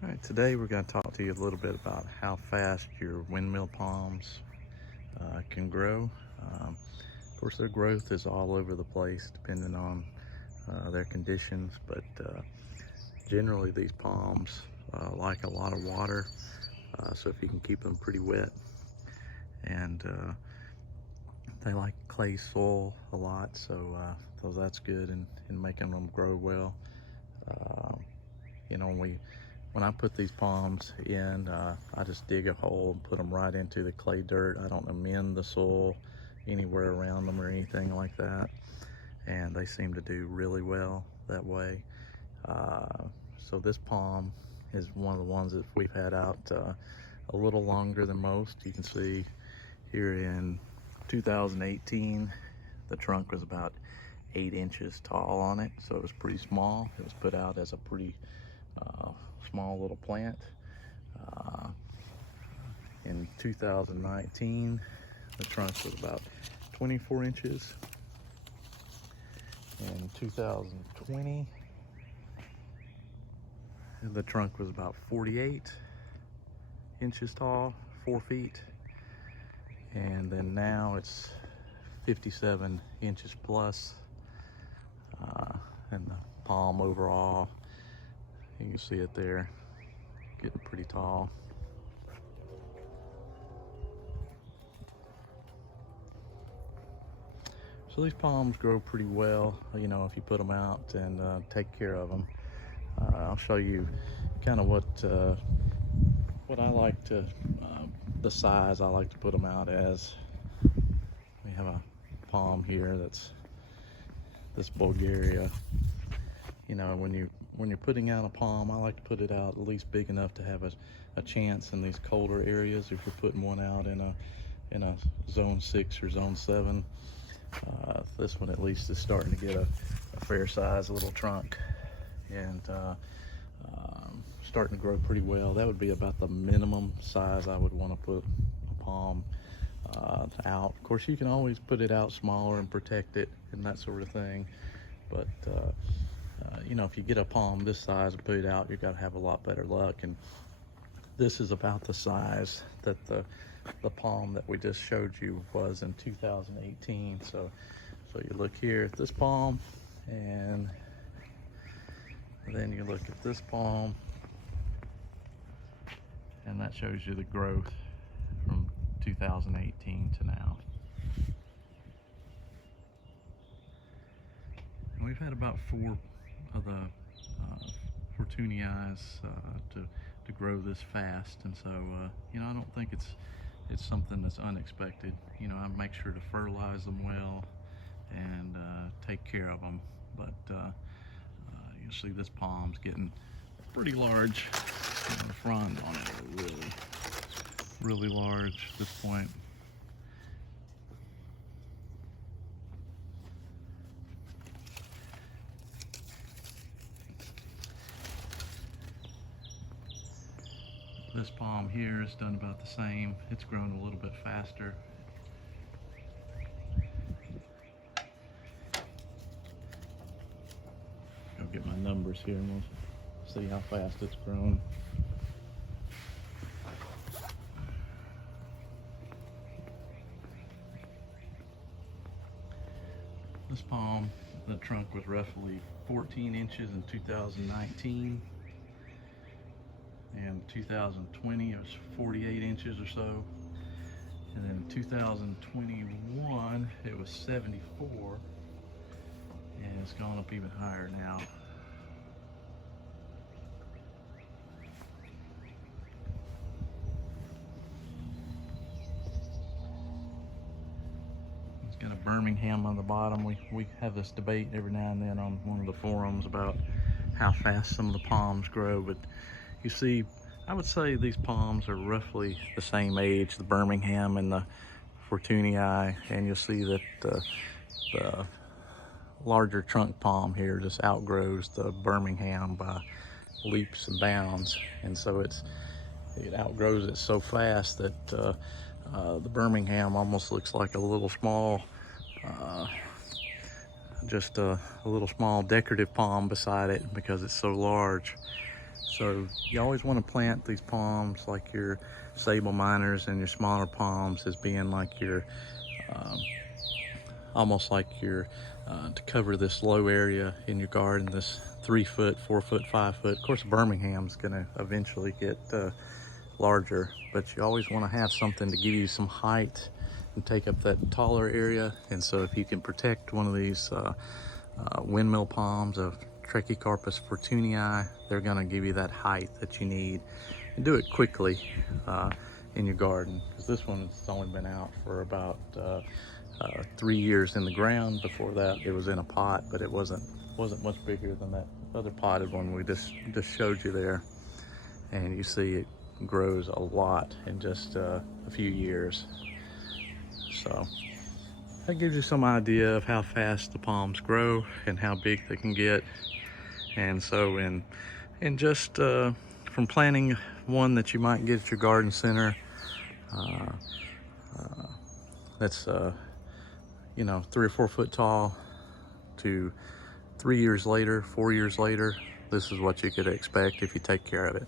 All right, today we're going to talk to you a little bit about how fast your windmill palms can grow. Of course, their growth is all over the place depending on their conditions, but generally these palms like a lot of water, so if you can keep them pretty wet, and they like clay soil a lot, so that's good in making them grow well. Uh, you know, when I put these palms in, I just dig a hole and put them right into the clay dirt. I don't amend the soil anywhere around them or anything like that, and they seem to do really well that way. So this palm is one of the ones that we've had out a little longer than most. You can see here in 2018, the trunk was about 8 inches tall on it, so it was pretty small. It was put out as a pretty small little plant. In 2019, the trunk was about 24 inches. In 2020, the trunk was about 48 inches tall, 4 feet. And then now it's 57 inches plus. And the palm overall, you can see it there, getting pretty tall. So these palms grow pretty well, you know, if you put them out and take care of them. I'll show you kind of what I like to, the size I like to put them out as. We have a palm here that's this Bulgaria. You know, when you're putting out a palm, I like to put it out at least big enough to have a chance in these colder areas. If you're putting one out in a zone 6 or zone 7, this one at least is starting to get a fair size little trunk, and starting to grow pretty well. That would be about the minimum size I would want to put a palm out. Of course, you can always put it out smaller and protect it and that sort of thing, but you know, if you get a palm this size and put it out, you've got to have a lot better luck. And this is about the size that the palm that we just showed you was in 2018. So you look here at this palm, and then you look at this palm, and that shows you the growth from 2018 to now. And we've had about 4 of the fortunei to grow this fast, and so you know, I don't think it's something that's unexpected. You know, I make sure to fertilize them well and take care of them. But you see this palm's getting pretty large. The fronds on it are really large at this point. This palm here is done about the same. It's grown a little bit faster. Go get my numbers here and we'll see how fast it's grown. This palm, the trunk was roughly 14 inches in 2019. And 2020 it was 48 inches or so, and then in 2021 it was 74, and it's gone up even higher now. It's got a Birmingham on the bottom. We have this debate every now and then on one of the forums about how fast some of the palms grow, but you see, I would say these palms are roughly the same age, the Birmingham and the fortunei, and you'll see that the larger trunk palm here just outgrows the Birmingham by leaps and bounds, and so it outgrows it so fast that the Birmingham almost looks like a little small, just a little small decorative palm beside it because it's so large. So you always want to plant these palms like your Sabal minors and your smaller palms as being like your almost like your to cover this low area in your garden, this 3 foot, 4 foot, 5 foot. Of course, Birmingham's going to eventually get larger, but you always want to have something to give you some height and take up that taller area. And so if you can protect one of these windmill palms of Trachycarpus fortunei, they're going to give you that height that you need, and do it quickly in your garden, because this one's only been out for about 3 years in the ground. Before that it was in a pot, but it wasn't much bigger than that other potted one we just showed you there. And you see it grows a lot in just a few years. So that gives you some idea of how fast the palms grow and how big they can get. And so in just from planting one that you might get at your garden center, that's 3 or 4 foot tall, to 3 years later, 4 years later, this is what you could expect if you take care of it.